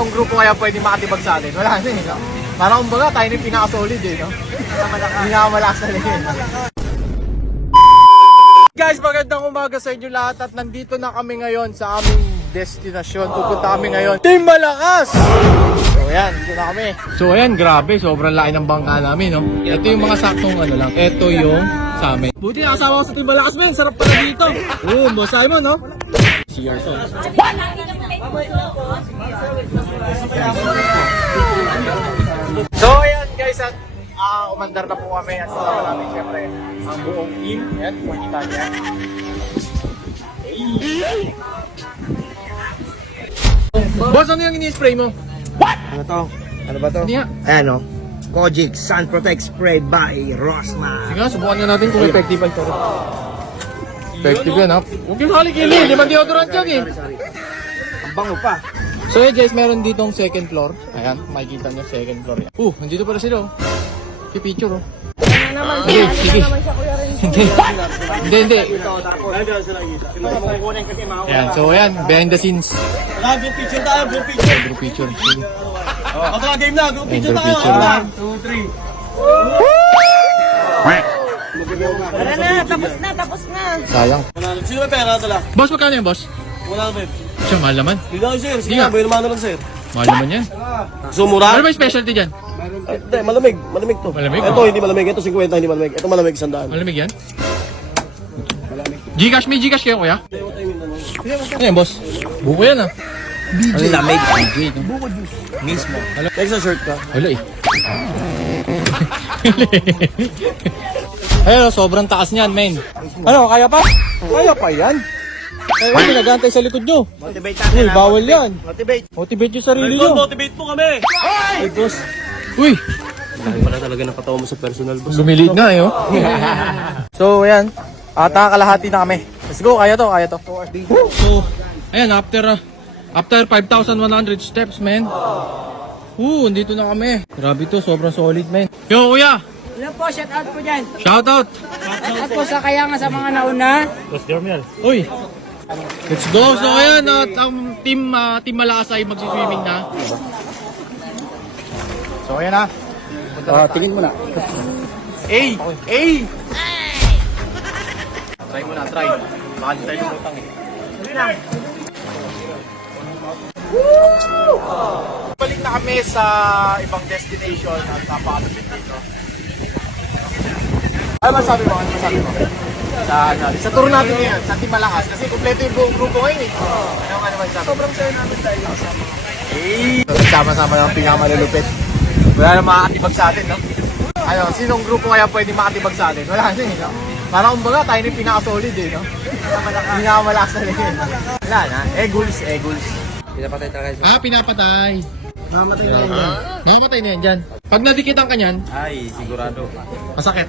sinong grupo kaya pwede makatibag sa atin? Wala na eh, no? Parang kumbaga tayo na yung pinaka-solid eh, no? Pinakamalakas na rin. Guys, magandang umaga sa inyo lahat at nandito na kami ngayon sa aming destinasyon. Pupunta kami ngayon, Team Malakas! So ayan, dito na kami. So ayan, grabe, sobrang laki ng bangka namin, no? Ito yung mga saktong ano lang. Ito yung sa amin. Buti nakasama ko sa Team Malakas, men. Sarap pala dito. Boss Simon, no? CR Sons. So ayan guys, at umandar na po kami at kasama namin siyempre ang buong team. Ayan, makikita niya. Boss, ano yung ini-spray mo? Ano to? Ano ba to? Hindi nga. Ayan o. Kojic Sun Protect Spray by Rosma. Sige nga, subukan nga natin kung effective ay ito. Effective yan ha. Huwag yung halikili, di ba deodorant yan eh. Ang bango pa. So yeah guys, meron ditong second floor. Ayan, makikita nyo second floor yan. Nandito pala sila oh. Yung picture oh. Sige, sige. Hindi. Ayan, so ayan, behind the scenes. Group picture tayo, group picture. Group picture. Sige. Ito game na, group picture Group tayo. picture. 1, 2, 3. Tara na, tapos na. Sayang. Sino may pera dala? Boss, magkano yan boss? Wala na, babe. Siya, mahal naman. Hindi na sir. Sige Hindi nga. na, bayar lang sir. Mahal naman yan. So, mura? Ano ba yung specialty dyan? Hindi, malamig. Malamig to. Malamig? Ito, hindi malamig. Ito, 50, hindi malamig. Ito, malamig, 100. Malamig yan? Gcash, may Gcash kayo kuya? Ano yan boss? Buko yan ah. Ano yung lamig? BJ. Mismo. Next na shirt ka. Wala eh. Ayun, sobrang taas niyan, men. Ano, kaya pa? Kaya pa yan. Eh, may nagantay sa likod nyo. Motivate Uy, bawal yan. Motivate. Motivate yung sarili nyo. Motivate po kami. Ay, boss. Uy, Laki pala talaga ng katawan mo sa personal, boss. lumiliit nga eh, oh. So, ayan. Kalahati na kami. Let's go, kaya to, kaya to. So, ayan, after 5,100 steps, men. Andito na kami. Grabe to, sobrang solid, men. Yo, kuya! Hello po, shout out po dyan. Shout out! Shout out po sa kaya nga sa mga nauna. Uy! Let's go! So ayan, at ang team Malakas ay magsiswimming na. So ayan na. Tingin mo na. A! Try mo na, try. Baka di tayo lumutang eh. Balik na kami sa ibang destination at napakalapit dito. Ano masabi mo? Sa tour natin ngayon, sa Team Malakas. Kasi kompleto yung buong grupo ngayon eh. Ano masabi? Sobrang sayo namin dahil kasama. Sama-sama ng pinakamalulupit. Wala na makakatibag sa atin, no? Ano, sinong grupo kaya pwede makatibag sa atin? Wala na eh, no? Parang kumbaga tayo na yung pinaka-solid eh, no? Pinakamalakas na rin eh. Wala na. Eagles. Pinapatay talaga siya. Pinapatay. Mamatay na yun. Mamatay na yan dyan. Pag nadikitan ka niyan, Ay, sigurado. masakit.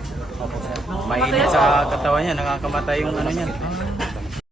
Mainit sa katawan niya, nakakamatay yung ano niyan.